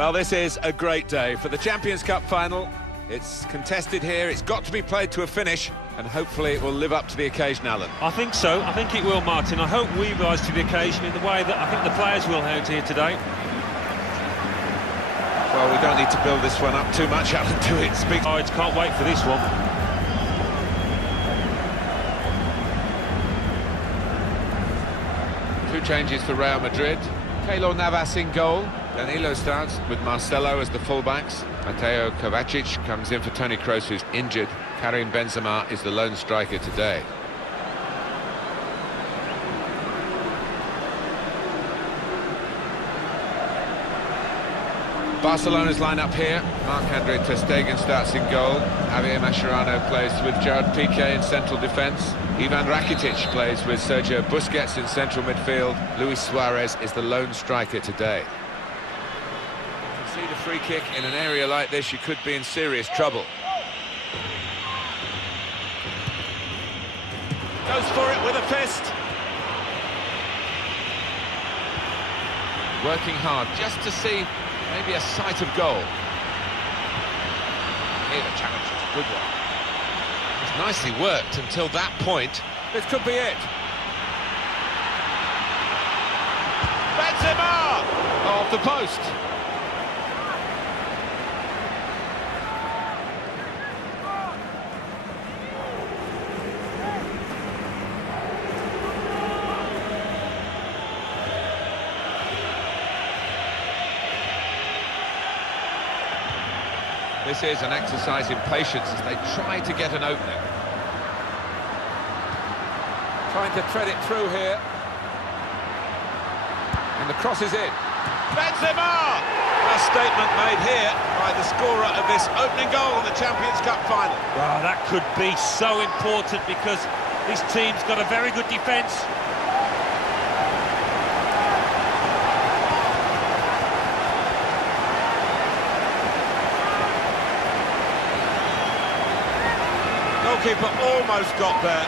Well, this is a great day for the Champions Cup final. It's contested here, it's got to be played to a finish, and hopefully it will live up to the occasion, Alan. I think so. I think it will, Martin. I hope we rise to the occasion in the way that I think the players will out here today. Well, we don't need to build this one up too much, Alan, do it? I can't wait for this one. Two changes for Real Madrid. Keylor Navas in goal. Danilo starts with Marcelo as the fullbacks. Mateo Kovacic comes in for Toni Kroos, who's injured. Karim Benzema is the lone striker today. Barcelona's line-up here. Marc-Andre ter Stegen starts in goal. Javier Mascherano plays with Gerard Piqué in central defence. Ivan Rakitic plays with Sergio Busquets in central midfield. Luis Suarez is the lone striker today. If you concede a free kick in an area like this, you could be in serious trouble. Goes for it with a fist. Working hard just to see maybe a sight of goal. Here the challenge is a good one. It's nicely worked until that point. This could be it. Benzema! Off the post. This is an exercise in patience as they try to get an opening. Trying to thread it through here. And the cross is in. Benzema! A statement made here by the scorer of this opening goal in the Champions Cup final. Well, that could be so important because this team's got a very good defence. Goalkeeper almost got there,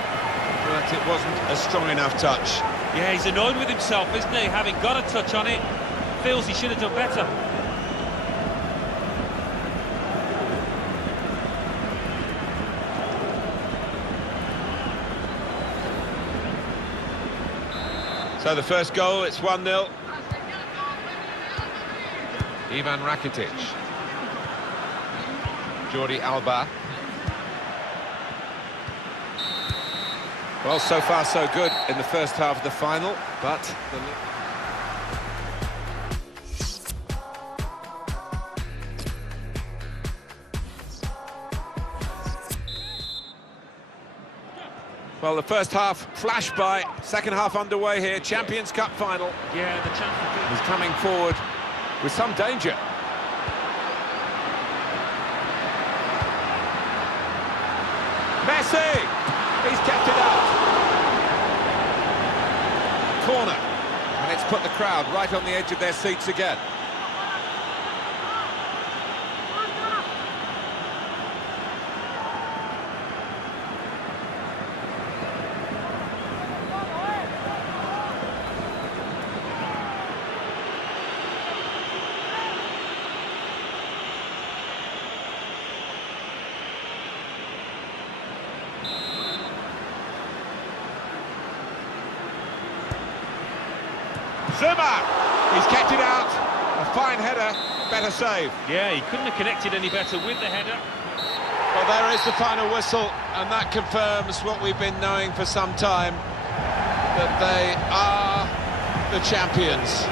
but it wasn't a strong enough touch. Yeah, he's annoyed with himself, isn't he? Having got a touch on it, feels he should have done better. So the first goal, it's 1-0. Ivan Rakitic. Jordi Alba. Well, so far so good in the first half of the final, but well, the first half flashed by, second half underway here, Champions Cup final. Yeah, the Champions is coming forward with some danger. Messi! He's kept it out. Corner. And it's put the crowd right on the edge of their seats again. Zuma! He's kept it out. A fine header, better save. Yeah, he couldn't have connected any better with the header. Well, there is the final whistle, and that confirms what we've been knowing for some time, that they are the champions.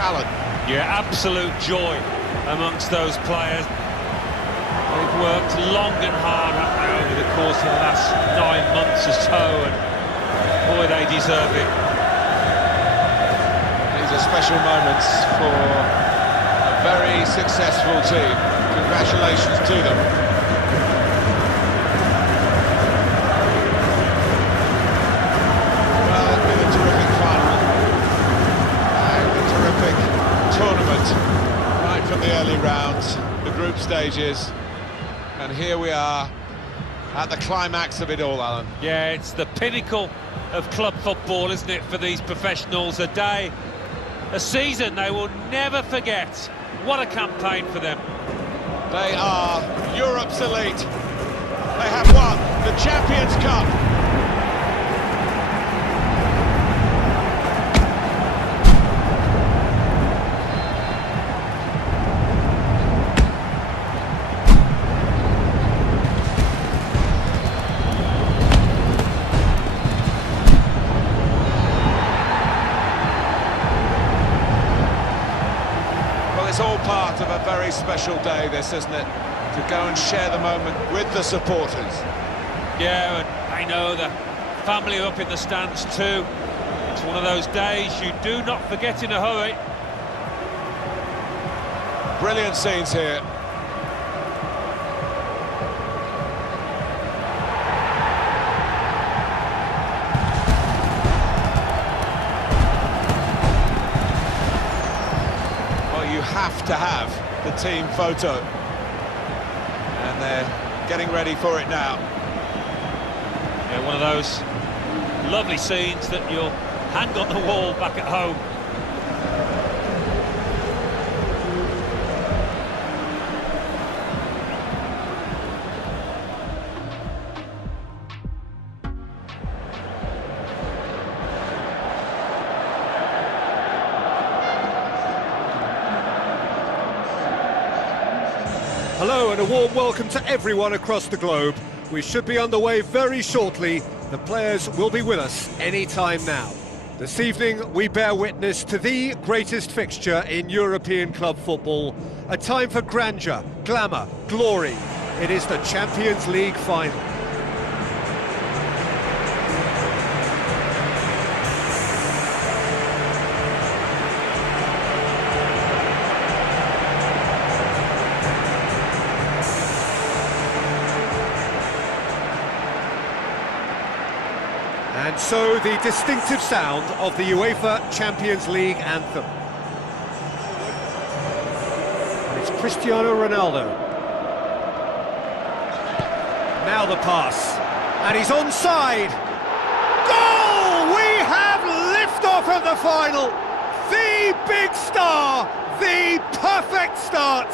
Alan. Yeah, absolute joy amongst those players. They've worked long and hard over the course of the last 9 months or so, and boy, they deserve it. These are special moments for a very successful team. Congratulations to them. Well, it's been a terrific final and a terrific tournament, right from the early rounds, the group stages, and here we are at the climax of it all, Alan. Yeah, it's the pinnacle of club football, isn't it, for these professionals? A day, a season they will never forget. What a campaign for them. They are Europe's elite. They have won the Champions Cup. It's all part of a very special day, this, isn't it? To go and share the moment with the supporters. Yeah, and I know the family are up in the stands too. It's one of those days you do not forget in a hurry. Brilliant scenes here. You have to have the team photo, and they're getting ready for it now. Yeah, one of those lovely scenes that you'll hang on the wall back at home. Hello and a warm welcome to everyone across the globe. We should be underway very shortly. The players will be with us any time now. This evening we bear witness to the greatest fixture in European club football. A time for grandeur, glamour, glory. It is the Champions League final. And so the distinctive sound of the UEFA Champions League anthem. And it's Cristiano Ronaldo. Now the pass. And he's onside. Goal! We have liftoff of the final. The big star. The perfect start.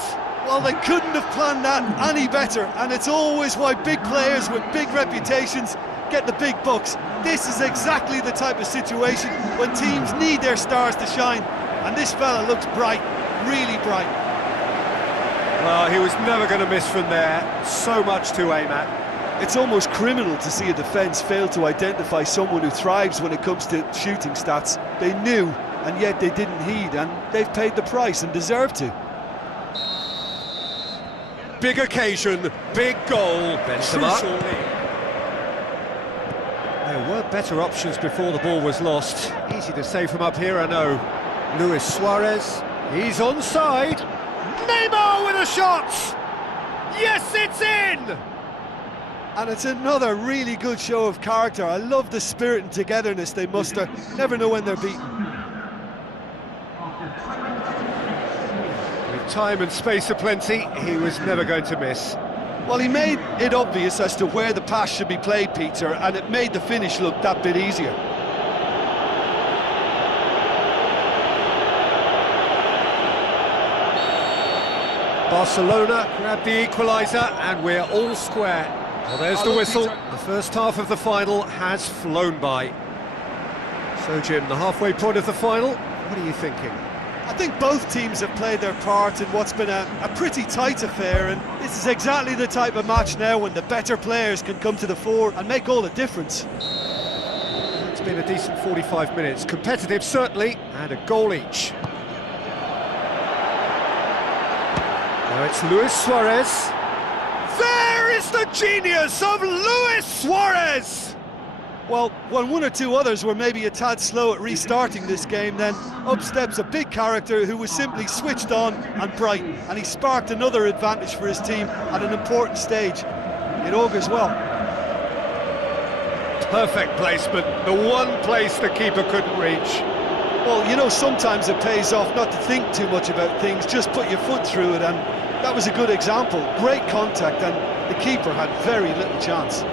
Well, they couldn't have planned that any better. And it's always why big players with big reputations get the big bucks. This is exactly the type of situation when teams need their stars to shine, and this fella looks bright, really bright. Well, he was never going to miss from there. So much to aim at. It's almost criminal to see a defence fail to identify someone who thrives when it comes to shooting stats. They knew, and yet they didn't heed, and they've paid the price and deserve to. Big occasion, big goal. Benzema. There were better options before the ball was lost. Easy to say from up here, I know. Luis Suarez, he's onside. Neymar with a shot! Yes, it's in! And it's another really good show of character. I love the spirit and togetherness they muster. Never know when they're beaten. With time and space aplenty, he was never going to miss. Well, he made it obvious as to where the pass should be played, Peter, and it made the finish look that bit easier. Barcelona grabbed the equaliser, and we're all square. Well, there's the whistle. The first half of the final has flown by. So, Jim, the halfway point of the final, what are you thinking? I think both teams have played their part in what's been a pretty tight affair, and this is exactly the type of match now when the better players can come to the fore and make all the difference. It's been a decent 45 minutes, competitive certainly, and a goal each. Now it's Luis Suarez. There is the genius of Luis Suarez! Well, when one or two others were maybe a tad slow at restarting this game, then up steps a big character who was simply switched on and bright, and he sparked another advantage for his team at an important stage. It augurs well. Perfect placement, the one place the keeper couldn't reach. Well, you know, sometimes it pays off not to think too much about things, just put your foot through it, and that was a good example. Great contact, and the keeper had very little chance.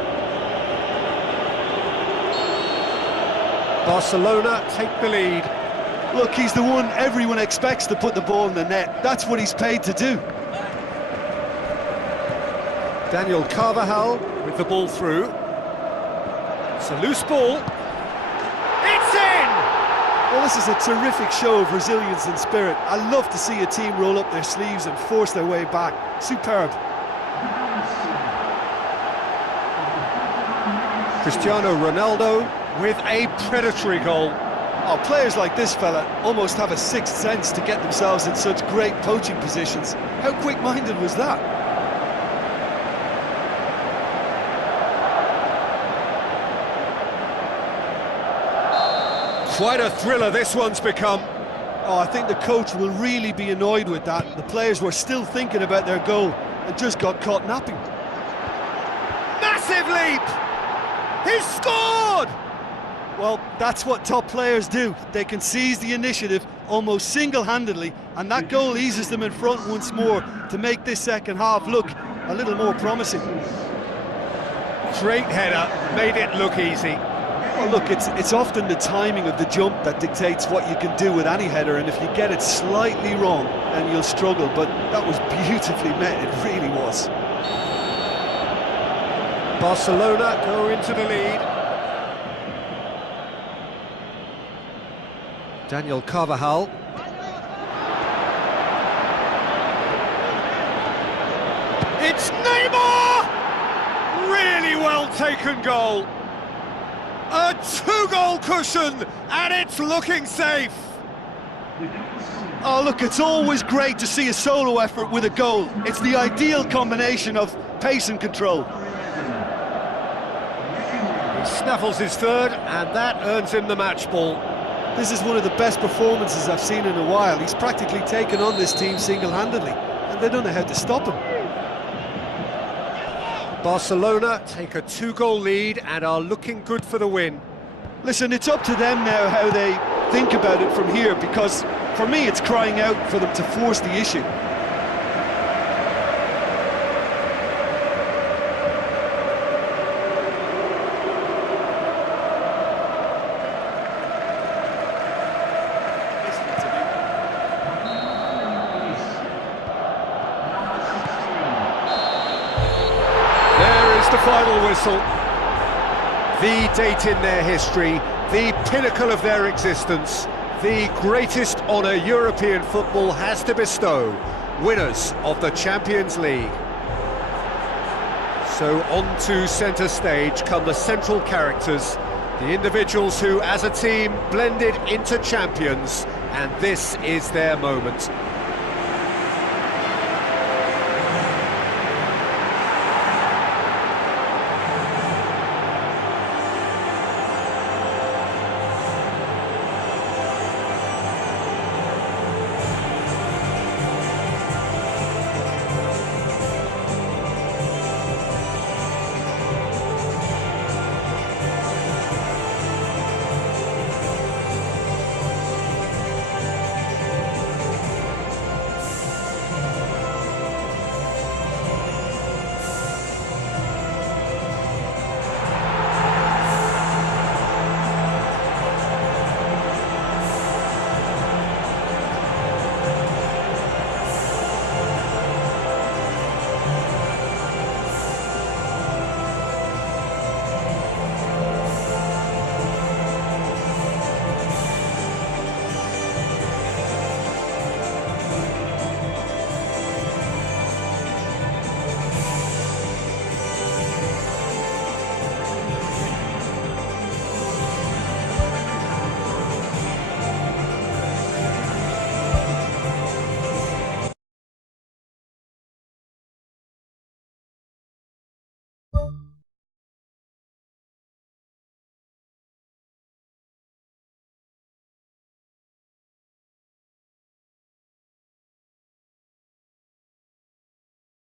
Barcelona take the lead. Look, he's the one everyone expects to put the ball in the net. That's what he's paid to do. Daniel Carvajal with the ball through. It's a loose ball. It's in! Well, this is a terrific show of resilience and spirit. I love to see a team roll up their sleeves and force their way back. Superb. Cristiano Ronaldo with a predatory goal. Oh, players like this fella almost have a sixth sense to get themselves in such great poaching positions. How quick-minded was that? Quite a thriller this one's become. Oh, I think the coach will really be annoyed with that. The players were still thinking about their goal and just got caught napping. Massive leap! He's scored! Well, that's what top players do. They can seize the initiative almost single-handedly, and that goal eases them in front once more to make this second half look a little more promising. Great header, made it look easy. Well, look, it's often the timing of the jump that dictates what you can do with any header, and if you get it slightly wrong, then you'll struggle, but that was beautifully met, it really was. Barcelona go into the lead. Daniel Carvajal. It's Neymar! Really well taken goal. A two-goal cushion, and it's looking safe. Oh, look, it's always great to see a solo effort with a goal. It's the ideal combination of pace and control. He snaffles his third, and that earns him the match ball. This is one of the best performances I've seen in a while. He's practically taken on this team single-handedly, and they don't know how to stop him. Barcelona take a two-goal lead and are looking good for the win. Listen, it's up to them now how they think about it from here, because for me it's crying out for them to force the issue. The final whistle, the date in their history, the pinnacle of their existence, the greatest honour European football has to bestow, winners of the Champions League. So on to centre stage come the central characters, the individuals who as a team blended into champions, and this is their moment.